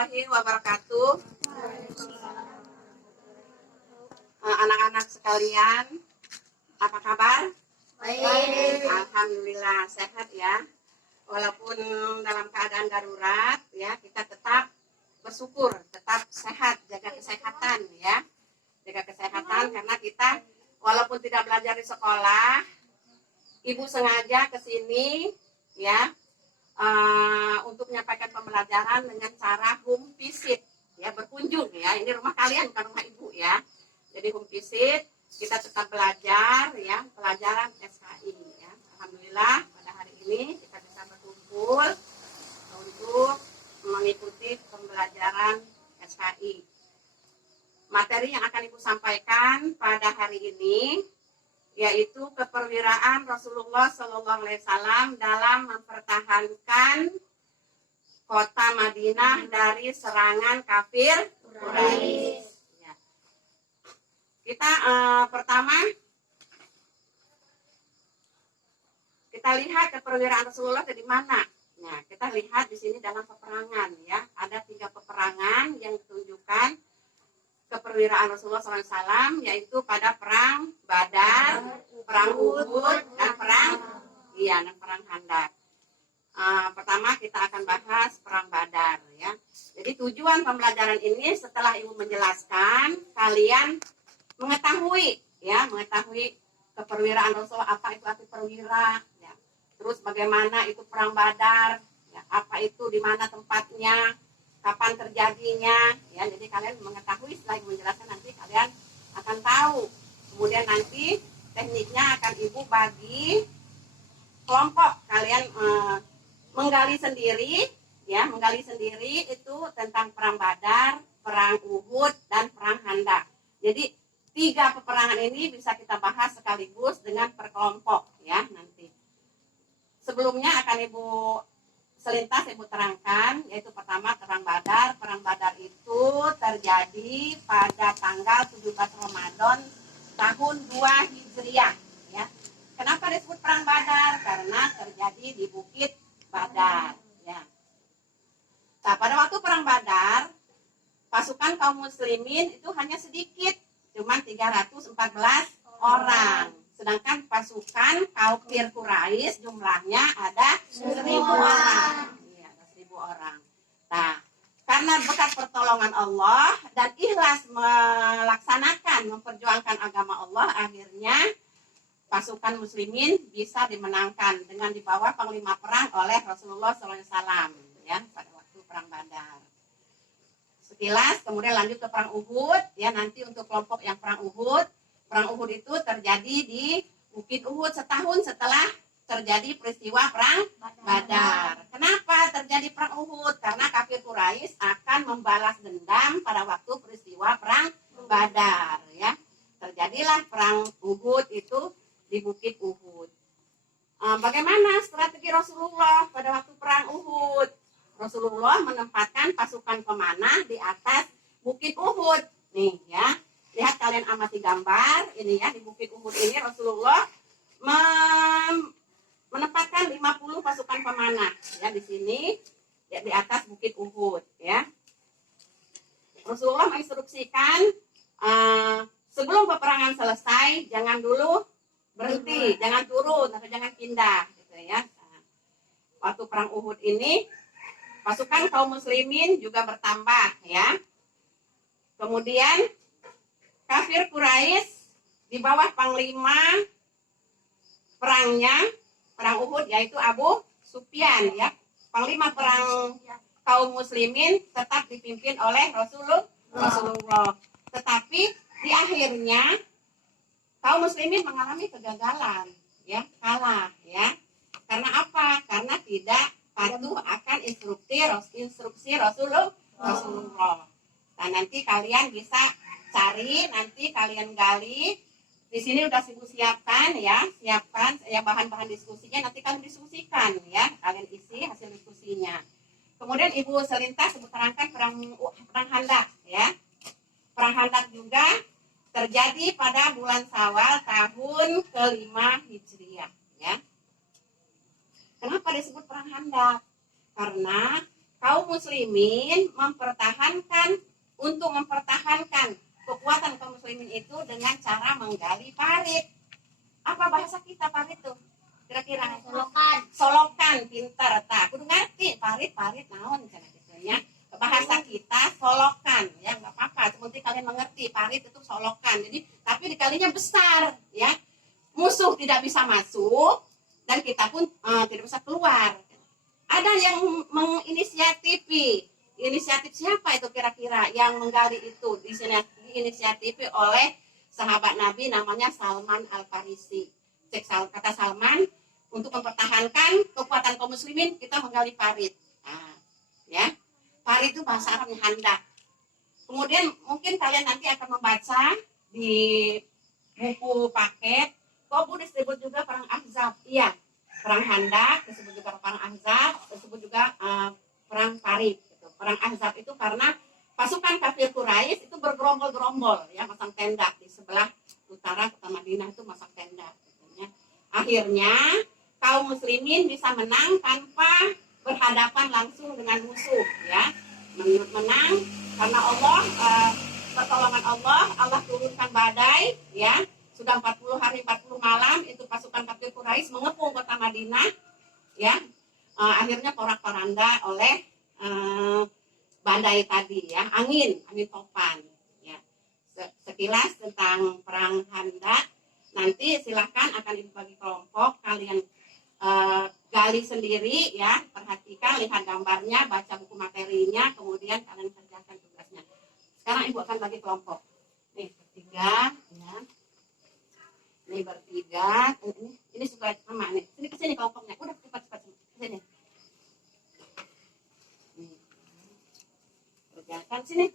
warahmatullahi wabarakatuh. Anak-anak sekalian, apa kabar? Baik. Alhamdulillah sehat ya. Walaupun dalam keadaan darurat ya, kita tetap bersyukur, tetap sehat, jaga kesehatan ya. Jaga kesehatan karena kita walaupun tidak belajar di sekolah, ibu sengaja ke sini ya untuk menyampaikan pembelajaran dengan cara home visit ya, berkunjung ya. Ini rumah kalian bukan rumah ibu ya. Jadi home visit, kita tetap belajar ya, pelajaran SKI ya. Alhamdulillah pada hari ini kita bisa berkumpul untuk mengikuti pembelajaran SKI. Materi yang akan ibu sampaikan pada hari ini yaitu keperwiraan Rasulullah SAW dalam mempertahankan kota Madinah dari serangan kafir Quraisy. Ya. Kita pertama kita lihat keperwiraan Rasulullah di mana. Nah, kita lihat di sini dalam peperangan ya. Ada 3 peperangan yang ditunjukkan keperwiraan Rasulullah SAW, yaitu pada perang Badar, perang Uhud, dan perang Khandaq. Pertama kita akan bahas perang Badar ya. Jadi tujuan pembelajaran ini setelah ibu menjelaskan, kalian mengetahui keperwiraan Rasulullah, apa itu arti perwira, ya. Terus bagaimana itu perang Badar, ya. Apa itu, di mana tempatnya, kapan terjadinya ya. Jadi kalian mengetahui, setelah ibu menjelaskan nanti kalian akan tahu. Kemudian nanti tekniknya akan ibu bagi kelompok, kalian menggali sendiri ya, menggali sendiri itu tentang perang Badar, perang Uhud, dan perang Khandaq. Jadi 3 peperangan ini bisa kita bahas sekaligus dengan per kelompok ya nanti. Sebelumnya akan ibu selintas ibu terangkan, yaitu pertama perang Badar. Perang Badar itu terjadi pada tanggal 17 Ramadan tahun 2 Hijriah ya. Kenapa disebut perang Badar? Karena terjadi di Bukit Badar ya. Nah, pada waktu perang Badar, pasukan kaum muslimin itu hanya sedikit, cuma 314 orang. Sedangkan pasukan kafir Quraisy jumlahnya ada 1.000 orang. Iya, ada 1.000 orang. Nah, karena berkat pertolongan Allah dan ikhlas melaksanakan, memperjuangkan agama Allah, akhirnya pasukan muslimin bisa dimenangkan dengan dibawa panglima perang oleh Rasulullah SAW ya, pada waktu perang Badar. Sekilas, kemudian lanjut ke perang Uhud ya. Nanti untuk kelompok yang perang Uhud itu terjadi di Bukit Uhud setahun setelah terjadi peristiwa perang Badar. Kenapa terjadi perang Uhud? Karena kafir Quraisy akan membalas dendam pada waktu peristiwa perang Badar ya. Terjadilah perang Uhud itu di Bukit Uhud. Bagaimana strategi Rasulullah pada waktu perang Uhud? Rasulullah menempatkan pasukan pemanah di atas Bukit Uhud nih ya. Lihat, kalian amati gambar ini ya. Di Bukit Uhud ini Rasulullah menempatkan 50 pasukan pemanah ya di sini ya, di atas Bukit Uhud ya. Rasulullah menginstruksikan sebelum peperangan selesai jangan dulu berhenti, jangan turun atau jangan pindah gitu ya. Nah, waktu perang Uhud ini pasukan kaum muslimin juga bertambah ya. Kemudian kafir Quraisy di bawah panglima perangnya, perang Uhud, yaitu Abu Sufyan ya. Panglima perang kaum muslimin tetap dipimpin oleh Rasulullah. Tetapi di akhirnya kaum muslimin mengalami kegagalan ya, kalah ya. Karena apa? Karena tidak patuh akan instruksi Rasulullah. Nah, nanti kalian bisa cari, nanti kalian gali. Di sini udah ibu siapkan ya, bahan-bahan diskusinya, nanti kalian diskusikan ya, kalian isi hasil diskusinya. Kemudian ibu selintas ibu terangkan perang Khandaq ya. Perang Khandaq juga terjadi pada bulan Syawal tahun ke-5 Hijriah ya. Kenapa disebut perang Khandaq? Karena kaum muslimin untuk mempertahankan kekuatan kaum muslimin itu dengan cara menggali parit. Apa bahasa kita parit tuh? Kira-kira solokan pinter tak kudu ngerti parit naon cara gitu ya. Bahasa kita solokan ya, nggak apa-apa, seperti kalian mengerti parit itu solokan. Jadi tapi dikalinya besar ya. Musuh tidak bisa masuk dan kita pun tidak bisa keluar. Ada yang menginisiatifi. Inisiatif siapa itu kira-kira yang menggali itu? Diinisiatifi oleh sahabat Nabi namanya Salman Al-Farisi. Kata Salman, untuk mempertahankan kekuatan kaum muslimin kita menggali parit. Nah, ya. Parit itu bahasa Arabnya handak. Kemudian mungkin kalian nanti akan membaca di buku paket, kok disebut juga perang Ahzab. Iya, perang handak disebut juga perang Ahzab, disebut juga perang parit. Perang Ahzab itu karena pasukan kafir Quraisy itu bergerombol-gerombol ya, masang tenda di sebelah utara kota Madinah itu masang tenda gitu, ya. Akhirnya kaum muslimin bisa menang tanpa berhadapan langsung dengan musuh ya. Menang karena Allah, pertolongan Allah turunkan badai ya. Sudah 40 hari 40 malam itu pasukan kafir Quraisy mengepung kota Madinah ya. Akhirnya porak-poranda oleh badai tadi ya, angin topan ya. Sekilas tentang perang Handak, nanti silahkan akan dibagi kelompok, kalian gali sendiri ya, perhatikan, lihat gambarnya, baca buku materinya, kemudian kalian kerjakan tugasnya. Sekarang ibu akan bagi kelompok nih, bertiga ya, ini bertiga, ini supaya sama nih, sini kesini kelompoknya, udah cepat sini. Kan sini.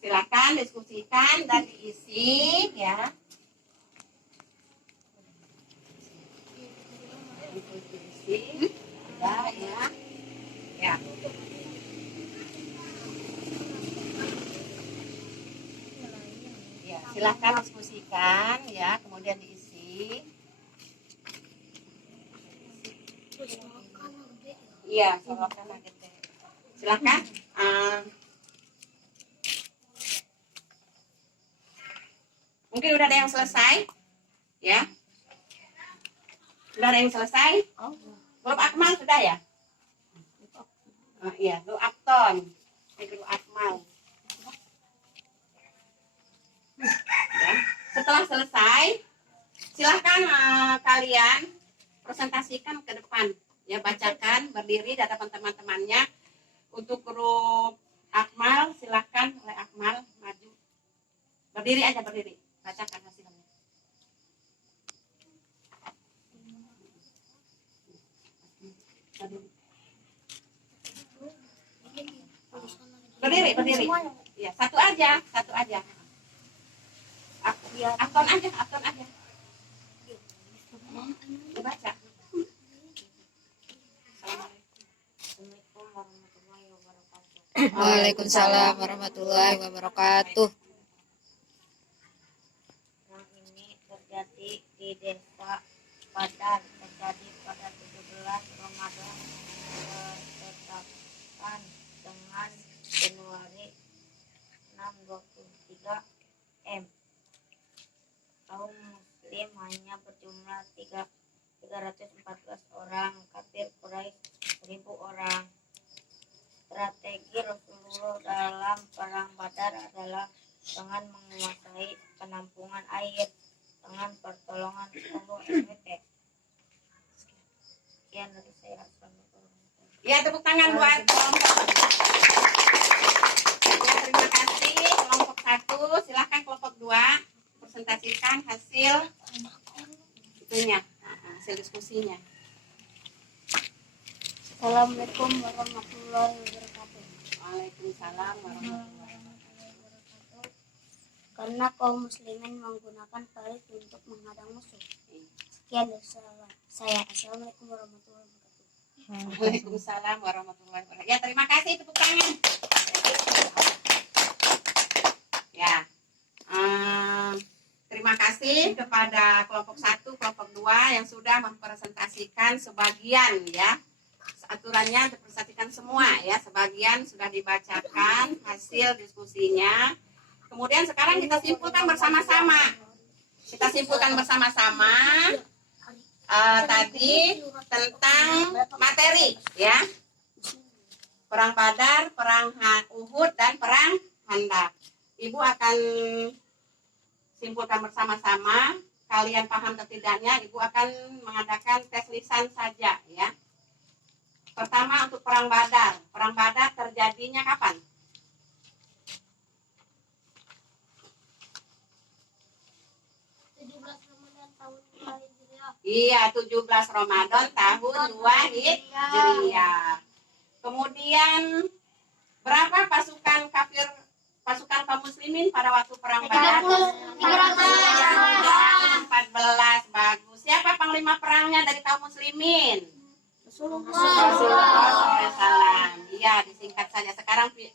Silakan diskusikan dan diisi ya. Diisi ya. Ya. Ya, silakan diskusikan ya, kemudian diisi. Iya, solokan lagi. Silakan. Mungkin udah ada yang selesai, ya? Sudah ada yang selesai? Grup Akmal sudah ya? Iya, grup Akton, grup Akmal. Ya. Setelah selesai, silakan kalian presentasikan ke depan, ya, bacakan berdiri di hadapan teman-temannya. Untuk grup Akmal, silakan oleh Akmal maju. Berdiri aja, berdiri. Bacakan hasilnya. Berdiri. Ya, satu aja. Akton aja. Baca. Waalaikumsalam warahmatullahi wabarakatuh. Perang ini terjadi di desa Badar, terjadi pada 17 Ramadan bertepatan dengan Januari 623 M. Kaum muslim hanya berjumlah 314 orang, kafir Quraisy 1000 orang. Strategi Rasulullah dalam perang Badar adalah dengan menguasai penampungan air dengan pertolongan Allah SWT. Sekian dari saya. Ya, tepuk tangan buat kelompok. Ya, terima kasih kelompok 1. Silakan kelompok 2 presentasikan hasil itunya, hasil diskusinya. Assalamualaikum warahmatullahi wabarakatuh. Waalaikumsalam warahmatullahi wabarakatuh. Karena kaum muslimin menggunakan parit untuk menghadang musuh. Sekian dari saya. Assalamualaikum warahmatullahi wabarakatuh. Waalaikumsalam warahmatullahi wabarakatuh. Ya, terima kasih, tepuk tangan. Ya, terima kasih kepada kelompok 1, kelompok 2 yang sudah mempresentasikan sebagian ya aturannya diperhatikan semua ya. Sebagian sudah dibacakan hasil diskusinya. Kemudian sekarang kita simpulkan bersama-sama. Kita simpulkan bersama-sama tadi tentang materi ya. Perang Badar, perang Uhud, dan perang Khandaq. Ibu akan simpulkan bersama-sama. Kalian paham atau tidaknya, Ibu akan mengadakan tes lisan saja ya. Pertama untuk perang Badar. Perang Badar terjadinya kapan? Iya, 17 Ramadan tahun 2 Hijriah. Kemudian berapa pasukan kafir, pasukan kaum muslimin pada waktu perang Badar? 14. Bagus. Siapa panglima perangnya dari kaum muslimin? Rasulullah SAW. Iya, disingkat saja. Sekarang ke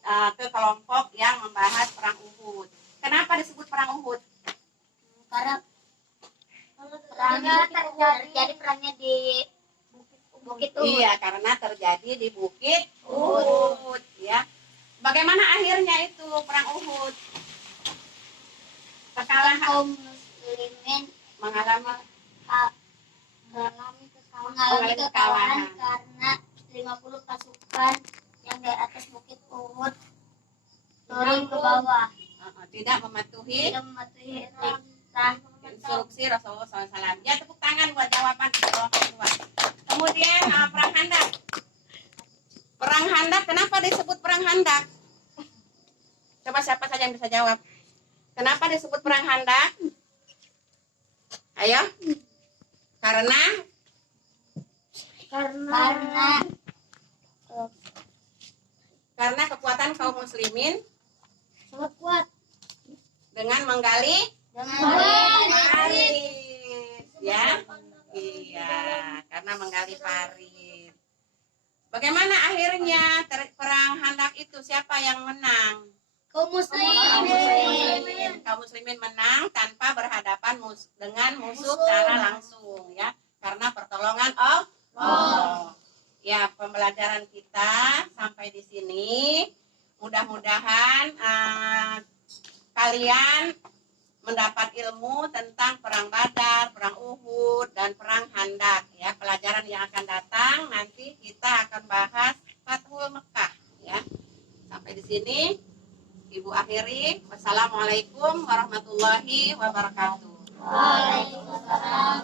kelompok yang membahas perang Uhud. Kenapa disebut perang Uhud? Karena terjadi perangnya di Bukit Uhud. Iya, karena terjadi di Bukit Uhud. Ya. Bagaimana akhirnya itu perang Uhud? Kekalahan Kaum muslimin mengalami mengalami kekalahan karena 50 pasukan yang dari atas Bukit Uhud turun ke bawah, tidak mematuhi tidak mematuhi perintah. instruksi Rasulullah SAW. Ya, tepuk tangan buat jawaban. Kemudian perang Khandaq. Perang Khandaq, kenapa disebut perang Khandaq? Coba siapa saja yang bisa jawab. Kenapa disebut perang Khandaq? Ayo. Karena kekuatan kaum muslimin sangat kuat dengan menggali parit. Ya. Iya, karena menggali parit. Bagaimana akhirnya perang Khandaq itu? Siapa yang menang? kaum muslimin. Kaum muslimin menang tanpa berhadapan dengan musuh secara langsung ya, karena pertolongan Allah. Ya, pembelajaran kita sampai di sini. Mudah-mudahan kalian mendapat ilmu tentang perang Badar, perang Uhud, dan perang Khandaq ya. Pelajaran yang akan datang nanti kita akan bahas Fathul Mekah ya. Sampai di sini Ibu akhiri. Wassalamualaikum warahmatullahi wabarakatuh. Waalaikumsalam